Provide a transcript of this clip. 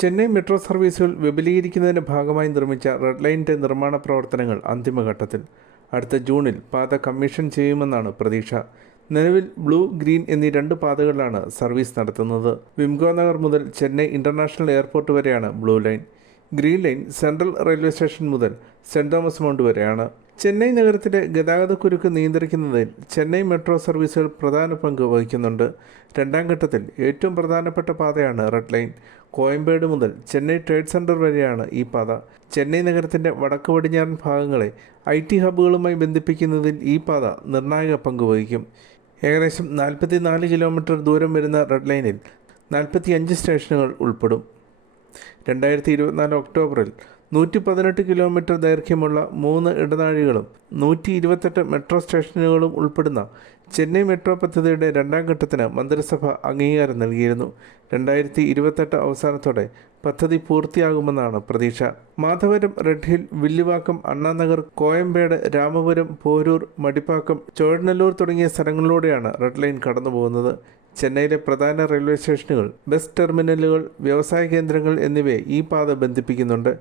Chennai metro സർവീസുകൾ വിപുലീകരിക്കുന്നതിൻ്റെ ഭാഗമായി നിർമ്മിച്ച റെഡ് ലൈനിൻ്റെ നിർമ്മാണ പ്രവർത്തനങ്ങൾ അന്തിമഘട്ടത്തിൽ. അടുത്ത ജൂണിൽ പാത കമ്മീഷൻ ചെയ്യുമെന്നാണ് പ്രതീക്ഷ. നിലവിൽ ബ്ലൂ, ഗ്രീൻ എന്നീ 2 പാതകളിലാണ് സർവീസ് നടത്തുന്നത്. വിംഗോ നഗർ മുതൽ ചെന്നൈ ഇൻ്റർനാഷണൽ എയർപോർട്ട് വരെയാണ് blue line. Green line central railway station മുതൽ സെൻറ് തോമസ് മൗണ്ട് വരെയാണ്. ചെന്നൈ നഗരത്തിലെ ഗതാഗതക്കുരുക്ക് നിയന്ത്രിക്കുന്നതിൽ ചെന്നൈ മെട്രോ സർവീസുകൾ പ്രധാന പങ്ക് വഹിക്കുന്നുണ്ട്. 2ാം ഘട്ടത്തിൽ ഏറ്റവും പ്രധാനപ്പെട്ട പാതയാണ് റെഡ് ലൈൻ. കോയമ്പേട് മുതൽ ചെന്നൈ ട്രേഡ് സെൻറ്റർ വരെയാണ് ഈ പാത. ചെന്നൈ നഗരത്തിൻ്റെ വടക്ക് പടിഞ്ഞാറൻ ഭാഗങ്ങളെ IT ഹബ്ബുകളുമായി ബന്ധിപ്പിക്കുന്നതിൽ ഈ പാത നിർണായക പങ്ക് വഹിക്കും. ഏകദേശം 44 കിലോമീറ്റർ ദൂരം വരുന്ന റെഡ് ലൈനിൽ 45 സ്റ്റേഷനുകൾ ഉൾപ്പെടും. 2024 ഒക്ടോബറിൽ 118 കിലോമീറ്റർ ദൈർഘ്യമുള്ള 3 ഇടനാഴികളും 128 മെട്രോ സ്റ്റേഷനുകളും ഉൾപ്പെടുന്ന ചെന്നൈ മെട്രോ പദ്ധതിയുടെ 2ാം ഘട്ടത്തിന് മന്ത്രിസഭ അംഗീകാരം നൽകിയിരുന്നു. 2028 അവസാനത്തോടെ പദ്ധതി പൂർത്തിയാകുമെന്നാണ് പ്രതീക്ഷ. മാധവരം, റെഡ് ഹിൽ, വില്ലിവാക്കം, അണ്ണാനഗർ, കോയമ്പേട്, രാമപുരം, പോരൂർ, മടിപ്പാക്കം, ചോഴനല്ലൂർ തുടങ്ങിയ സ്ഥലങ്ങളിലൂടെയാണ് റെഡ് ലൈൻ കടന്നുപോകുന്നത്. ചെന്നൈയിലെ പ്രധാന റെയിൽവേ സ്റ്റേഷനുകൾ, ബസ് ടെർമിനലുകൾ, വ്യവസായ കേന്ദ്രങ്ങൾ എന്നിവയെ ഈ പാത ബന്ധിപ്പിക്കുന്നുണ്ട്.